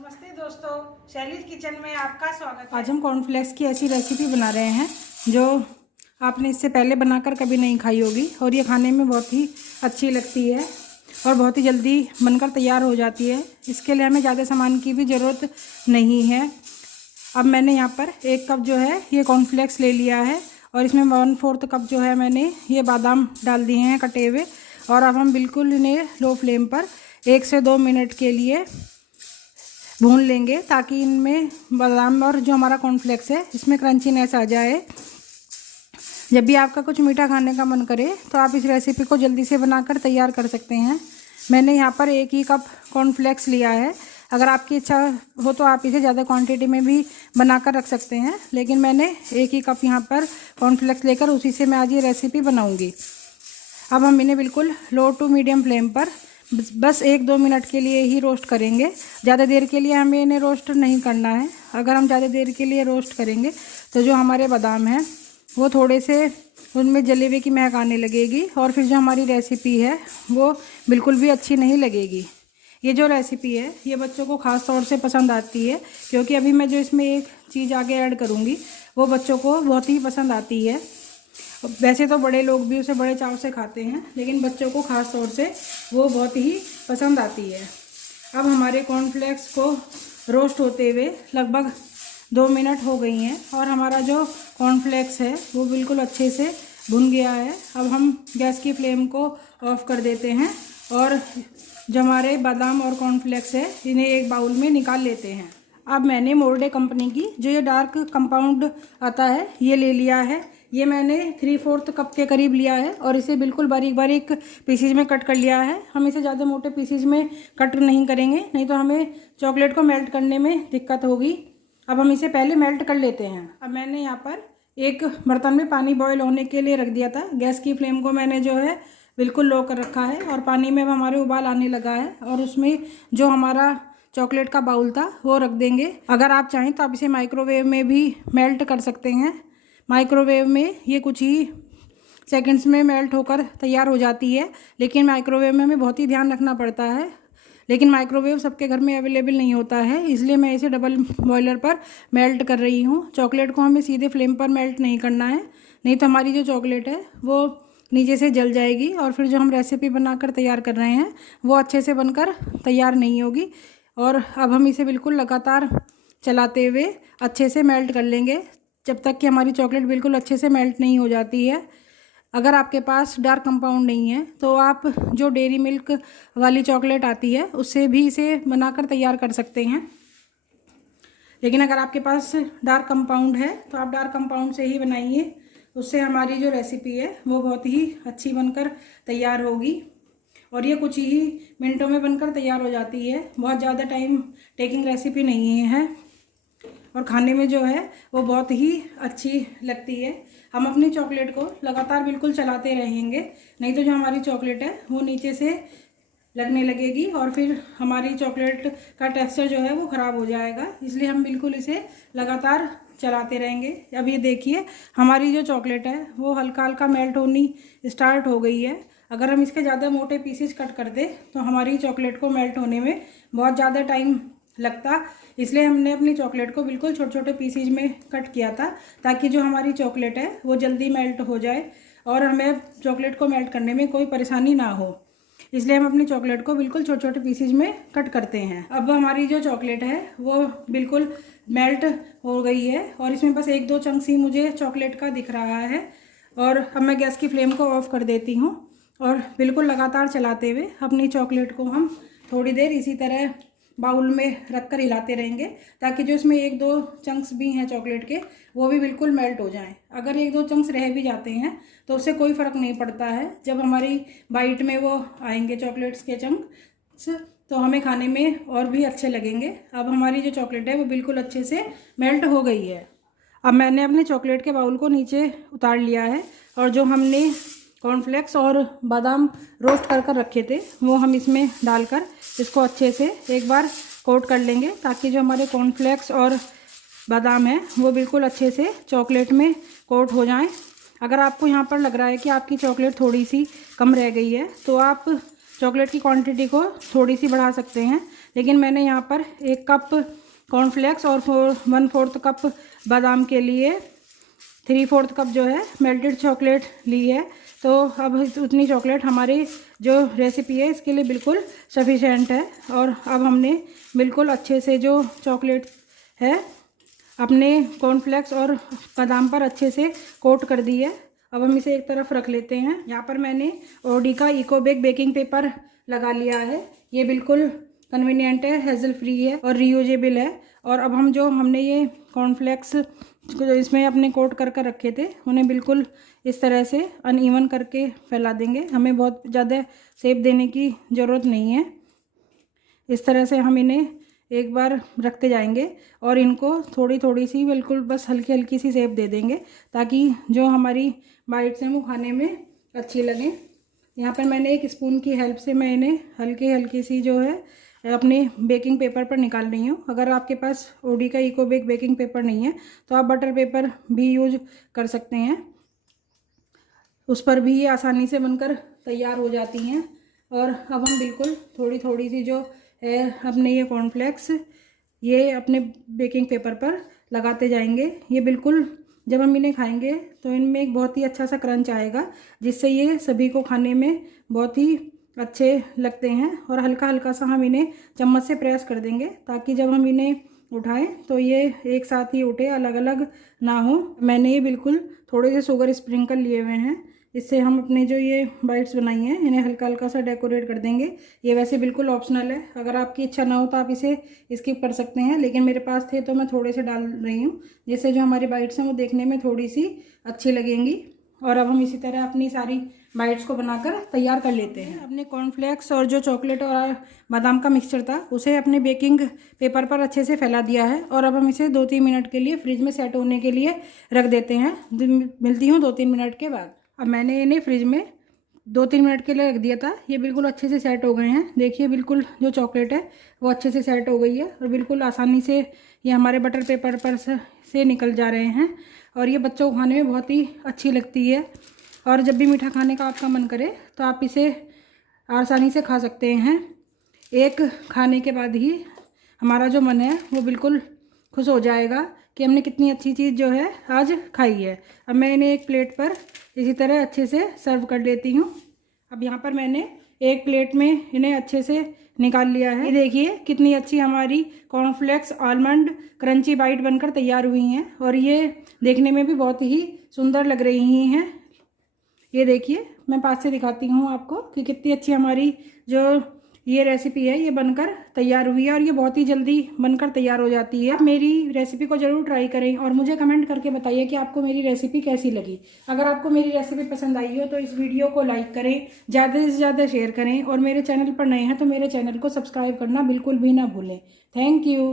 नमस्ते दोस्तों, Shelley's kitchen में आपका स्वागत है। आज हम कॉर्नफ्लेक्स की ऐसी रेसिपी बना रहे हैं जो आपने इससे पहले बनाकर कभी नहीं खाई होगी और ये खाने में बहुत ही अच्छी लगती है और बहुत ही जल्दी बनकर तैयार हो जाती है। इसके लिए हमें ज़्यादा सामान की भी ज़रूरत नहीं है। अब मैंने यहाँ पर 1 कप जो है ये कॉर्नफ्लेक्स ले लिया है और इसमें 1/4 कप जो है मैंने ये बादाम डाल दिए हैं कटे हुए। और अब हम बिल्कुल इन्हें लो फ्लेम पर 1 से 2 मिनट के लिए भून लेंगे ताकि इनमें बादाम और जो हमारा कॉर्नफ्लेक्स है इसमें क्रंचीनेस आ जाए। जब भी आपका कुछ मीठा खाने का मन करे तो आप इस रेसिपी को जल्दी से बनाकर तैयार कर सकते हैं। मैंने यहाँ पर 1 ही कप कॉर्नफ्लेक्स लिया है। अगर आपकी इच्छा हो तो आप इसे ज़्यादा क्वांटिटी में भी बनाकर रख सकते हैं, लेकिन मैंने 1 ही कप यहाँ पर कॉर्नफ्लेक्स लेकर उसी से मैं आज ये रेसिपी बनाऊँगी। अब हम इन्हें बिल्कुल लो टू मीडियम फ्लेम पर बस 1-2 मिनट के लिए ही रोस्ट करेंगे। ज़्यादा देर के लिए हमें इन्हें रोस्ट नहीं करना है। अगर हम ज़्यादा देर के लिए रोस्ट करेंगे तो जो हमारे बादाम हैं वो थोड़े से उनमें जले हुए की महक आने लगेगी और फिर जो हमारी रेसिपी है वो बिल्कुल भी अच्छी नहीं लगेगी। ये जो रेसिपी है ये बच्चों को ख़ास तौर से पसंद आती है, क्योंकि अभी मैं जो इसमें एक चीज़ आगे ऐड करूँगी वो बच्चों को बहुत ही पसंद आती है। वैसे तो बड़े लोग भी उसे बड़े चाव से खाते हैं, लेकिन बच्चों को ख़ास तौर से वो बहुत ही पसंद आती है। अब हमारे कॉर्नफ्लेक्स को रोस्ट होते हुए लगभग 2 मिनट हो गई हैं और हमारा जो कॉर्नफ्लेक्स है वो बिल्कुल अच्छे से भुन गया है। अब हम गैस की फ्लेम को ऑफ़ कर देते हैं और जो हमारे बादाम और कॉर्नफ्लेक्स है इन्हें एक बाउल में निकाल लेते हैं। अब मैंने मोर्डे कंपनी की जो ये डार्क कंपाउंड आता है ये ले लिया है। ये मैंने 3/4 कप के करीब लिया है और इसे बिल्कुल बारीक बारीक पीसीज में कट कर लिया है। हम इसे ज़्यादा मोटे पीसीज में कट नहीं करेंगे, नहीं तो हमें चॉकलेट को मेल्ट करने में दिक्कत होगी। अब हम इसे पहले मेल्ट कर लेते हैं। अब मैंने यहाँ पर एक बर्तन में पानी बॉयल होने के लिए रख दिया था। गैस की फ्लेम को मैंने जो है बिल्कुल लो कर रखा है और पानी में अब हमारे उबाल आने लगा है और उसमें जो हमारा चॉकलेट का बाउल था वो रख देंगे। अगर आप चाहें तो आप इसे माइक्रोवेव में भी मेल्ट कर सकते हैं। माइक्रोवेव में ये कुछ ही सेकंड्स में मेल्ट होकर तैयार हो जाती है, लेकिन माइक्रोवेव में हमें बहुत ही ध्यान रखना पड़ता है। लेकिन माइक्रोवेव सबके घर में अवेलेबल नहीं होता है, इसलिए मैं इसे डबल बॉयलर पर मेल्ट कर रही हूँ। चॉकलेट को हमें सीधे फ्लेम पर मेल्ट नहीं करना है, नहीं तो हमारी जो चॉकलेट है वो नीचे से जल जाएगी और फिर जो हम रेसिपी बनाकर तैयार कर रहे हैं वो अच्छे से बनकर तैयार नहीं होगी। और अब हम इसे बिल्कुल लगातार चलाते हुए अच्छे से मेल्ट कर लेंगे जब तक कि हमारी चॉकलेट बिल्कुल अच्छे से मेल्ट नहीं हो जाती है। अगर आपके पास डार्क कंपाउंड नहीं है तो आप जो डेयरी मिल्क वाली चॉकलेट आती है उससे भी इसे बनाकर तैयार कर सकते हैं, लेकिन अगर आपके पास डार्क कंपाउंड है तो आप डार्क कंपाउंड से ही बनाइए। उससे हमारी जो रेसिपी है वो बहुत ही अच्छी बनकर तैयार होगी और ये कुछ ही मिनटों में बनकर तैयार हो जाती है। बहुत ज़्यादा टाइम टेकिंग रेसिपी नहीं है और खाने में जो है वो बहुत ही अच्छी लगती है। हम अपनी चॉकलेट को लगातार बिल्कुल चलाते रहेंगे, नहीं तो जो हमारी चॉकलेट है वो नीचे से लगने लगेगी और फिर हमारी चॉकलेट का टेक्सचर जो है वो ख़राब हो जाएगा। इसलिए हम बिल्कुल इसे लगातार चलाते रहेंगे। अब ये देखिए हमारी जो चॉकलेट है वो हल्का हल्का मेल्ट होनी स्टार्ट हो गई है। अगर हम इसके ज़्यादा मोटे पीसेस कट कर दें तो हमारी चॉकलेट को मेल्ट होने में बहुत ज़्यादा टाइम लगता, इसलिए हमने अपनी चॉकलेट को बिल्कुल छोटे छोटे पीसेज में कट किया था ताकि जो हमारी चॉकलेट है वो जल्दी मेल्ट हो जाए और हमें चॉकलेट को मेल्ट करने में कोई परेशानी ना हो। इसलिए हम अपनी चॉकलेट को बिल्कुल छोटे छोटे पीसेज में कट करते हैं। अब हमारी जो चॉकलेट है वो बिल्कुल मेल्ट हो गई है और इसमें बस 1-2 चंक्स ही मुझे चॉकलेट का दिख रहा है। और अब मैं गैस की फ्लेम को ऑफ़ कर देती हूँ और बिल्कुल लगातार चलाते हुए अपनी चॉकलेट को हम थोड़ी देर इसी तरह बाउल में रख कर हिलाते रहेंगे ताकि जो इसमें 1-2 चंक्स भी हैं चॉकलेट के वो भी बिल्कुल मेल्ट हो जाएं। अगर 1-2 चंक्स रह भी जाते हैं तो उससे कोई फ़र्क नहीं पड़ता है। जब हमारी बाइट में वो आएंगे चॉकलेट्स के चंक्स तो हमें खाने में और भी अच्छे लगेंगे। अब हमारी जो चॉकलेट है वो बिल्कुल अच्छे से मेल्ट हो गई है। अब मैंने अपने चॉकलेट के बाउल को नीचे उतार लिया है और जो हमने कॉर्नफ्लेक्स और बादाम रोस्ट कर रखे थे वो हम इसमें डालकर इसको अच्छे से एक बार कोट कर लेंगे ताकि जो हमारे कॉर्नफ्लेक्स और बादाम है वो बिल्कुल अच्छे से चॉकलेट में कोट हो जाएं। अगर आपको यहाँ पर लग रहा है कि आपकी चॉकलेट थोड़ी सी कम रह गई है तो आप चॉकलेट की क्वांटिटी को थोड़ी सी बढ़ा सकते हैं, लेकिन मैंने यहाँ पर 1 कप कॉर्नफ्लेक्स और 1/4 कप बादाम के लिए 3/4 कप जो है मेल्टेड चॉकलेट ली है। तो अब उतनी चॉकलेट हमारी जो रेसिपी है इसके लिए बिल्कुल सफिशेंट है। और अब हमने बिल्कुल अच्छे से जो चॉकलेट है अपने कॉर्नफ्लेक्स और बादाम पर अच्छे से कोट कर दी है। अब हम इसे एक तरफ रख लेते हैं। यहाँ पर मैंने ओडी का इको बेक बेकिंग पेपर लगा लिया है। ये बिल्कुल कन्वीनियंट है, हेज़ल फ्री है और रीयूजेबल है। और अब हम जो हमने ये कॉर्नफ्लेक्स इसमें अपने कोट कर कर रखे थे उन्हें बिल्कुल इस तरह से अनइवन करके फैला देंगे। हमें बहुत ज़्यादा शेप देने की ज़रूरत नहीं है। इस तरह से हम इन्हें एक बार रखते जाएंगे और इनको थोड़ी थोड़ी सी बिल्कुल बस हल्की हल्की सी शेप दे देंगे ताकि जो हमारी बाइट्स हैं वो खाने में अच्छी लगें। यहाँ पर मैंने एक स्पून की हेल्प से मैं इन्हें हल्की हल्की सी जो है अपने बेकिंग पेपर पर निकाल रही हूँ। अगर आपके पास ओडी का इको बेक बेकिंग पेपर नहीं है तो आप बटर पेपर भी यूज कर सकते हैं, उस पर भी ये आसानी से बनकर तैयार हो जाती हैं। और अब हम बिल्कुल थोड़ी थोड़ी सी जो है अपने ये कॉर्नफ्लेक्स ये अपने बेकिंग पेपर पर लगाते जाएंगे। ये बिल्कुल जब हम इन्हें खाएंगे तो इनमें एक बहुत ही अच्छा सा क्रंच आएगा जिससे ये सभी को खाने में बहुत ही अच्छे लगते हैं। और हल्का हल्का सा हम इन्हें चम्मच से प्रेस कर देंगे ताकि जब हम इन्हें उठाएं तो ये एक साथ ही उठे, अलग अलग ना हो। मैंने ये बिल्कुल थोड़े से शुगर स्प्रिंकल लिए हुए हैं, इससे हम अपने जो ये बाइट्स बनाई हैं इन्हें हल्का हल्का सा डेकोरेट कर देंगे। ये वैसे बिल्कुल ऑप्शनल है, अगर आपकी इच्छा ना हो तो आप इसे स्किप कर सकते हैं, लेकिन मेरे पास थे तो मैं थोड़े से डाल रही हूँ जिससे जो हमारी बाइट्स हैं वो देखने में थोड़ी सी अच्छी लगेंगी। और अब हम इसी तरह अपनी सारी बाइट्स को बनाकर तैयार कर लेते हैं। अपने कॉर्नफ्लेक्स और जो चॉकलेट और बादाम का मिक्सचर था उसे अपने बेकिंग पेपर पर अच्छे से फैला दिया है और अब हम इसे 2-3 मिनट के लिए फ्रिज में सेट होने के लिए रख देते हैं। मिलती हूँ 2-3 मिनट के बाद। अब मैंने इन्हें फ्रिज में 2-3 मिनट के लिए रख दिया था। ये बिल्कुल अच्छे से सेट हो गए हैं। देखिए बिल्कुल जो चॉकलेट है वो अच्छे से सेट हो गई है और बिल्कुल आसानी से ये हमारे बटर पेपर पर से निकल जा रहे हैं और ये बच्चों को खाने में बहुत ही अच्छी लगती है। और जब भी मीठा खाने का आपका मन करे तो आप इसे आसानी से खा सकते हैं। एक खाने के बाद ही हमारा जो मन है वो बिल्कुल खुश हो जाएगा कि हमने कितनी अच्छी चीज़ जो है आज खाई है। अब मैं इन्हें एक प्लेट पर इसी तरह अच्छे से सर्व कर लेती हूँ। अब यहाँ पर मैंने एक प्लेट में इन्हें अच्छे से निकाल लिया है। ये देखिए कितनी अच्छी हमारी कॉर्नफ्लेक्स आलमंड क्रंची बाइट बनकर तैयार हुई हैं और ये देखने में भी बहुत ही सुंदर लग रही हैं। ये देखिए मैं पास से दिखाती हूँ आपको कि कितनी अच्छी हमारी जो ये रेसिपी है ये बनकर तैयार हुई है और ये बहुत ही जल्दी बनकर तैयार हो जाती है। आप मेरी रेसिपी को ज़रूर ट्राई करें और मुझे कमेंट करके बताइए कि आपको मेरी रेसिपी कैसी लगी। अगर आपको मेरी रेसिपी पसंद आई हो तो इस वीडियो को लाइक करें, ज़्यादा से ज़्यादा शेयर करें और मेरे चैनल पर नए हैं तो मेरे चैनल को सब्सक्राइब करना बिल्कुल भी ना भूलें। Thank you.